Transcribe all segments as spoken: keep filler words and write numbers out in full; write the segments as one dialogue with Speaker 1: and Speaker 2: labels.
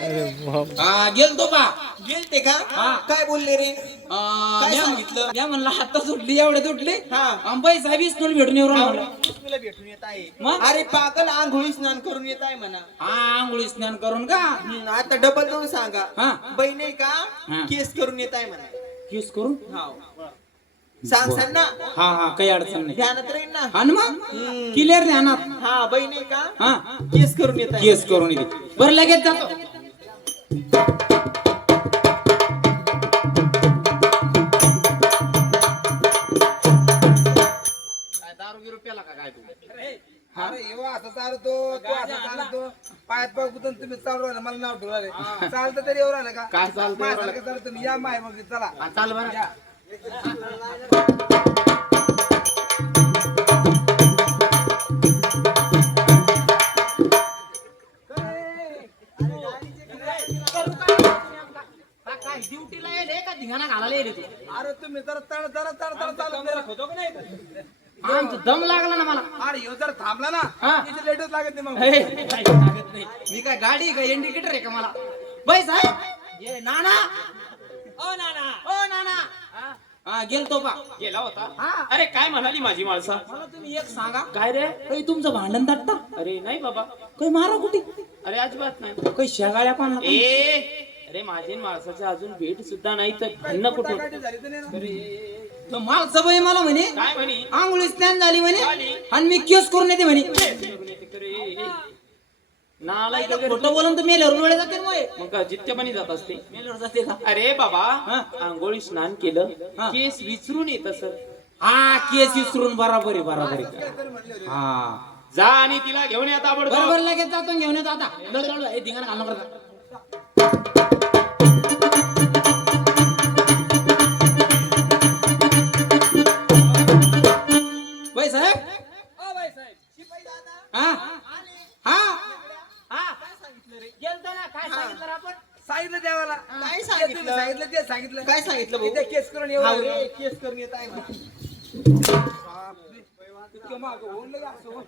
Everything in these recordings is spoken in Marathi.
Speaker 1: हा गेलतो बा.
Speaker 2: गेलते का?
Speaker 1: हा.
Speaker 2: काय बोलले रे?
Speaker 1: काय
Speaker 2: सांगितलं?
Speaker 1: मी म्हणलं हात सुटली एवढे तुटले.
Speaker 2: हा.
Speaker 1: अंबाई साहेब इस्कूल भेटून येऊ राहिला.
Speaker 2: तुला भेटून येत आहे.
Speaker 1: मग?
Speaker 2: अरे पागल, आंघोळी स्नान करून येत आहे म्हणा.
Speaker 1: हा आंघोळी स्नान करून का
Speaker 2: हम्म, आता डबल दोन सांगा.
Speaker 1: हा.
Speaker 2: बहीण आहे का?
Speaker 1: हा.
Speaker 2: केस करून येत आहे म्हणा.
Speaker 1: किस करून.
Speaker 2: हाव. सांगसान ना.
Speaker 1: हा हा काही अडचण नाही.
Speaker 2: ध्यानात राहील ना.
Speaker 1: हा ना मग
Speaker 2: हम्म.
Speaker 1: क्लिअर ध्यानात.
Speaker 2: हा बहीण आहे का?
Speaker 1: हा
Speaker 2: केस करून येत आहे.
Speaker 1: केस करून येते. बरं लगेच जातो. दारू गिरू प्याला का काय तू?
Speaker 3: अरे एव्हा असं चालतो तो असं चालतो पायात पाय गुतून तुम्ही चालू राहिला मला नाव ठेवलं रे चालतं तरी एवढं राहिलं का
Speaker 1: काय चालतं एवढं
Speaker 3: माझ्यासारखं चालतं तुम्ही या माय मग चला
Speaker 1: हा, चाल बरं.
Speaker 3: या.
Speaker 1: काय ड्युटीला येले का धिंगाणा घालायला येले तू?
Speaker 3: अरे तुम्ही जरा तळ जरा तळ तळ चालू होतो का नाही
Speaker 1: आमचं दम लागला ना मला.
Speaker 3: अरे ह्यो जर थांबला ना
Speaker 1: हा.
Speaker 3: तिथे लेटच लागत नाही मग
Speaker 1: हे, काही लागत नाही. मी काय गाडी आहे का इंडिकेटर आहे का मला? बाई साहेब ये नाना. ओ नाना ओ नाना. हा गेलतो बा.
Speaker 4: गेला होता.
Speaker 1: हा.
Speaker 4: अरे काय म्हणाली माझी माणसा?
Speaker 1: मला तुम्ही एक सांगा.
Speaker 4: काय रे?
Speaker 1: काही तुमचं भांडण ताटता?
Speaker 4: अरे नाही बाबा,
Speaker 1: काही मारा कुठे?
Speaker 4: अरे अजिबात नाही.
Speaker 1: काही शेगाळ्या पण
Speaker 4: ए अरे माझे माणसाचं अजून भेट सुद्धा नाही तर भांडणं कुठून?
Speaker 3: गाडी झाली तर नाही ना
Speaker 1: तो मालचं बाई मला म्हणे
Speaker 4: काय म्हणे?
Speaker 1: आंघोळी स्नान झाली म्हणे
Speaker 4: झाली.
Speaker 1: आणि मी केस करून येते म्हणे.
Speaker 4: नालायक
Speaker 1: खोटं
Speaker 4: वगैरे.
Speaker 1: बोलून तर मेल्यावर डोळे जाते ना मोये.
Speaker 4: मग का जित्तेपणी जात असते?
Speaker 1: मेल्यावर जाते का?
Speaker 4: अरे बाबा,
Speaker 1: हा.
Speaker 4: आंघोळी स्नान केलं
Speaker 1: हा.
Speaker 4: केस विचरून येत सर.
Speaker 1: हा केस विसरून बराबर आहे बराबर आहे. हा
Speaker 4: जा आणि तिला घेऊन या ताबडतोब.
Speaker 1: बरोबर लगेच जातो घेऊन येतो आता. दळ दळ हे धिंगाणा घालणं पडतं. बाई साहेब हा हा हा गेलतो ना काय सांगितलं रे आपण?
Speaker 3: सांगितलं देवाला
Speaker 2: काय
Speaker 3: ते
Speaker 2: सांगितलं?
Speaker 3: तुम्ही सांगितलं ते सांगितलं
Speaker 2: काय सांगितलं भाऊ?
Speaker 3: इथे केस करून येऊ
Speaker 2: हाव
Speaker 3: लागले.
Speaker 2: रे, केस करून येत आहे म्हणा.
Speaker 3: इतकं मागं होऊन लगे असं होऊन.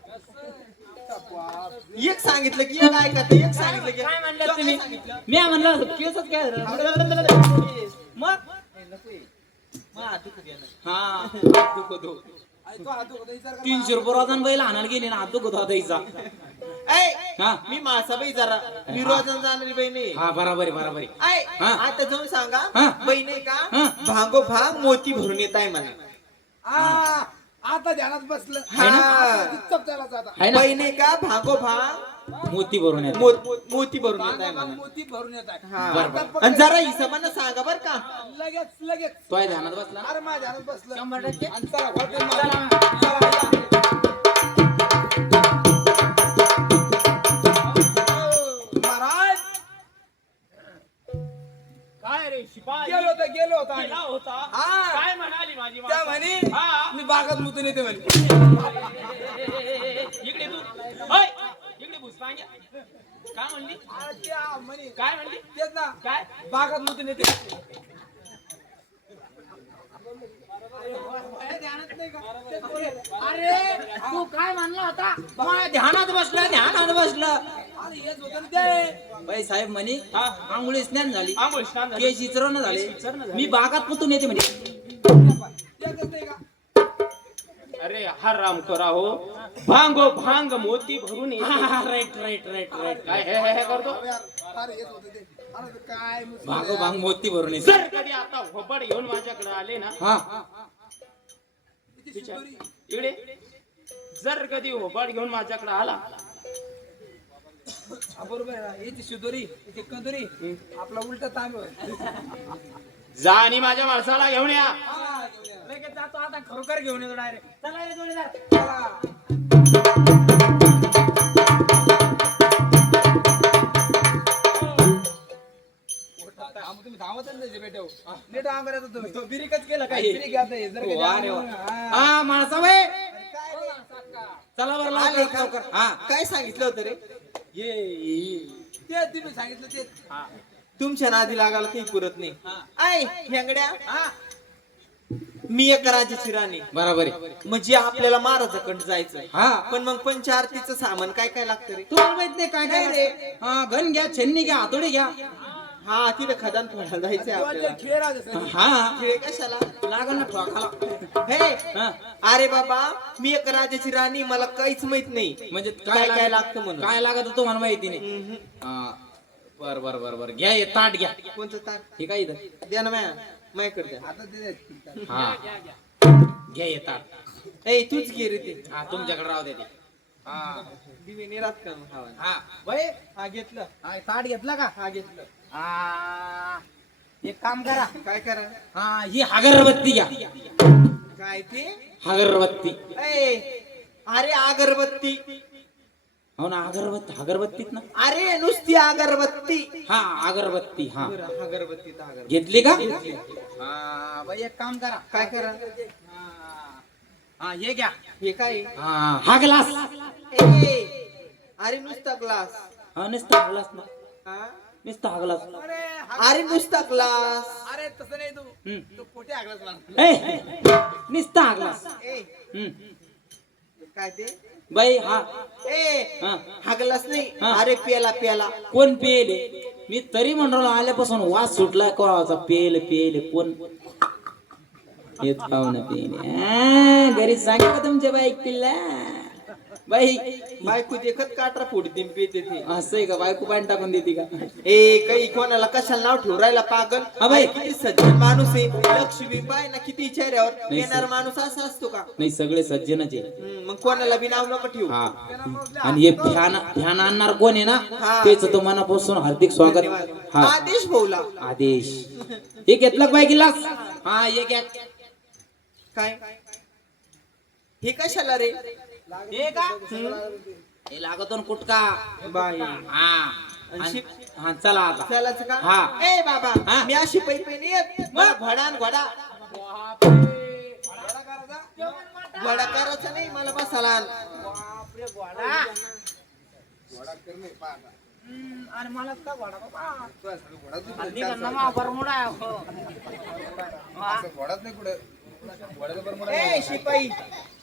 Speaker 2: एक सांगितलं की एक ऐकत एक सांगितलं की
Speaker 1: काय म्हणलं
Speaker 2: तुला
Speaker 1: तुम्ही?
Speaker 2: काय सांगितलं?
Speaker 1: मी म्हणलं केसच काय मग
Speaker 2: हा, तू कधी येणार?
Speaker 1: हा दुखत होतो.
Speaker 3: अरे तो हात दुखत विचार कर.
Speaker 1: तीनशे रुपये रोजान बैल आणायला गेली ना हात दुखत होता हिचा.
Speaker 2: ऐ,
Speaker 1: हा.
Speaker 2: मी मासाबाई जरा मी रोजन जाणारी बहीण आहे.
Speaker 1: हा बराबर आहे बराबर आहे.
Speaker 2: ऐ,
Speaker 1: हा.
Speaker 2: आता जाऊन सांगा
Speaker 1: हा.
Speaker 2: बहीण आहे का?
Speaker 1: हा.
Speaker 2: भांगो भांग मोती भरून येत आहे म्हणा.
Speaker 3: आ, आता ध्यानात बसलं
Speaker 2: है ना?
Speaker 3: आता चुपचाप त्याला जाता
Speaker 1: आहे ना
Speaker 2: बहीण आहे का? भांगो भांग
Speaker 1: मोती भरून येत.
Speaker 2: मो- मोती भरून येत आहे
Speaker 3: बागा
Speaker 2: म्हणा.
Speaker 3: मोती भरून येत आहे
Speaker 2: हा.
Speaker 1: बरोबर.
Speaker 2: आणि जरा हिशोबानं सांगा बर का.
Speaker 3: लगेच लगेच
Speaker 1: तो आहे ध्यानात बसला
Speaker 3: अरे माझ्या ध्यानात बसलं
Speaker 1: शंभर टक्के.
Speaker 3: आणि चला हॉटेल
Speaker 1: चला.
Speaker 3: चला या. महाराज
Speaker 4: काय रे शिपाई?
Speaker 3: गेलो होतो गेलो होतो
Speaker 4: गेला
Speaker 3: आम्ही.
Speaker 4: होता.
Speaker 3: हा.
Speaker 4: काय म्हणाली माझी
Speaker 3: त्या
Speaker 4: माणसं?
Speaker 3: म्हणे
Speaker 4: हा.
Speaker 3: मी बागात मुतून येते म्हणे
Speaker 4: इकडे तू ओय, इकडे पुष्पांग्या काय म्हणली?
Speaker 3: अरे त्या म्हणे
Speaker 4: काय म्हणली?
Speaker 3: तेच ना
Speaker 4: काय?
Speaker 3: बागात मुतून येते
Speaker 1: अरे तू काय म्हणला होता? माझ्या ध्यानात बसलं ध्यानात बसलं.
Speaker 3: अरे हेच होतं ना ते
Speaker 1: बाई साहेब म्हणे
Speaker 4: हा.
Speaker 1: आंघोळी स्नान झाली
Speaker 4: आंघोळी स्नान झाली.
Speaker 1: केस विचरण झाले
Speaker 4: केस विचरणं झाले.
Speaker 1: मी बागात पुतून येते म्हणे.
Speaker 3: तेच नाही का
Speaker 4: अरे हर राम करा हो. भांगो भांग मोती भरून येते.
Speaker 1: राईट राईट राईट राईट
Speaker 4: काय हे हे हे करतो?
Speaker 3: अरे हेच होतं ते अरे ते काय मुतून
Speaker 1: भागो भांग मोती भरून येते.
Speaker 4: जर कधी आता होबड घेऊन माझ्याकडे आले ना
Speaker 1: हा
Speaker 3: तिची शिदोरी.
Speaker 4: इकडे जर कधी होबड घेऊन माझ्याकडे आला
Speaker 3: हा, बरोबर आहे याची शिदोरी याची कंदुरी आपला उलटा तांब
Speaker 4: जा आणि माझ्या माणसाला घेऊन या.
Speaker 1: लगेच जातो आता खरोखर घेऊन येतो डायरेक्ट. चला रे जोडीदार.
Speaker 3: तुम्ही धावतच नाही बेटा नीट आंबर येतो तुम्ही
Speaker 1: तो बिरिकच केलं काय?
Speaker 3: बिरी घ्या नाही, जर का
Speaker 1: वा रे वा.
Speaker 3: हा.
Speaker 1: हा माणसा बाई
Speaker 2: काय रे?
Speaker 1: चला बरं
Speaker 2: आले
Speaker 1: लवकर
Speaker 2: का?
Speaker 1: लवकर. हा
Speaker 2: काय सांगितलं होतं रे?
Speaker 1: ये ये.
Speaker 3: ते तुम्ही सांगितलं ते
Speaker 2: तुमच्या नादी लागायला काही पुरत नाही.
Speaker 1: हा.
Speaker 2: आय हेंगड्या
Speaker 1: हा
Speaker 2: मी एक राजाची राणी
Speaker 1: बरोबर आहे.
Speaker 2: म्हणजे आपल्याला महाराजाकडे जायचं
Speaker 1: हा
Speaker 2: पण मग पंचारतीचं सामान काय काय लागतं रे
Speaker 1: तुम्हाला माहित नाही काय काय रे? हा घन घ्या, छन्नी घ्या, हातोडी घ्या.
Speaker 2: हा तिथे खदान फोडायला जायचंय आपल्याला
Speaker 3: खेळ राहत असतो.
Speaker 1: हा
Speaker 2: खेळ कशाला
Speaker 1: लागल ना ठोकाला.
Speaker 2: हे
Speaker 1: हा
Speaker 2: अरे बाबा मी एक राजाची राणी मला काहीच माहित नाही
Speaker 1: म्हणजे
Speaker 2: काय काय लागतं म्हणून
Speaker 1: काय लागत तुम्हाला माहिती नाही.
Speaker 2: हम्म.
Speaker 1: हा बर बर बर बर घ्या हे ताट घ्या.
Speaker 2: कोणतं ताट
Speaker 1: हे काय इथं?
Speaker 2: द्या ना मॅ माझ्याकडे द्या
Speaker 3: आता ते
Speaker 1: हा घ्या हे ताट.
Speaker 2: ए तूच घे रे ते
Speaker 1: हा तुमच्याकडे राहू दे ते. हा
Speaker 2: दिवे निरात कर खावा
Speaker 1: हा बाई,
Speaker 2: हा घेतलं
Speaker 1: हा ताट घेतला का?
Speaker 2: हा घेतलं
Speaker 1: हा एक काम करा.
Speaker 2: काय करा
Speaker 1: हा ही अगरबत्ती घ्या.
Speaker 2: काय ते
Speaker 1: अगरबत्ती.
Speaker 2: ए अरे अगरबत्ती
Speaker 1: हो ना अगरबत्ती अगरबत्तीत ना.
Speaker 2: अरे नुसती अगरबत्ती
Speaker 1: हा अगरबत्ती. हा
Speaker 2: बरं अगरबत्ती तर अगरबत्ती
Speaker 1: घेतली का? हा बाई एक काम करा.
Speaker 2: काय करा
Speaker 1: हा हा, हे घ्या.
Speaker 2: हे काय
Speaker 1: हा हा ग्लास.
Speaker 2: ए अरे नुसता ग्लास
Speaker 1: हा नुसता ग्लास ना.
Speaker 2: हा
Speaker 1: नुसता ग्लास.
Speaker 3: अरे हा-
Speaker 2: अरे नुसता ग्लास
Speaker 3: अरे तसं नाही तू
Speaker 1: हम्म.
Speaker 3: तू कुठे आगलाच मला
Speaker 1: ए नुसता ग्लास.
Speaker 2: ए
Speaker 1: हम्म.
Speaker 2: काय ते
Speaker 1: बाई हा
Speaker 2: ए
Speaker 1: हा
Speaker 2: हा ग्लास नाही
Speaker 1: हा.
Speaker 2: अरे प्याला प्याला
Speaker 1: कोण पेले? मी तरी म्हणलो आल्यापासून वास सुटला कोणाचा. पेल पेल कोण येत पाहुणं पेले. आ, घरी सांगा तुमच्या बाईक पिल्ला. बाई
Speaker 2: बायको देखत काटरा फोडते आणि पिते ते
Speaker 1: असं आहे का? बायको पाणी टाकून देते का?
Speaker 2: ए काही कोणाला कशाला नाव ठेवू राहिला पागल
Speaker 1: हा बाई.
Speaker 2: अरे, किती सज्जन माणूस आहे लक्ष्मी पाय ना किती चेहऱ्यावर येणार माणूस असा असतो का
Speaker 1: नाही सगळे सज्जनच आहे.
Speaker 2: हम्म, मग कोणाला बी नाव नको ठेवू
Speaker 1: हा आणि हे ध्यान ध्यान आणणार कोण आहे ना
Speaker 2: हा.
Speaker 1: तेच तो मनापासून हार्दिक स्वागत.
Speaker 2: धन्यवाद
Speaker 1: हा
Speaker 2: आदेश भाऊला
Speaker 1: आदेश. हे घेतलं बाई गिलास. हा हे घ्या.
Speaker 2: काय हे कशाला रे
Speaker 1: हे का? हे लागतो ना कुटका.
Speaker 2: बाई
Speaker 1: हा आणि-
Speaker 2: शिक-
Speaker 1: हा चला आता.
Speaker 2: चालायचं का
Speaker 1: हा.
Speaker 2: ए बाबा
Speaker 1: हा.
Speaker 2: मी अशी पै पै नाही येत मला घोडान घोडा घोडा करायचा नाही मला मसाला आण.
Speaker 1: आणि मला का घोडा बाबा?
Speaker 3: घोडाच नाही कुठे घोड्याचं बरं मला
Speaker 2: ए शिपाई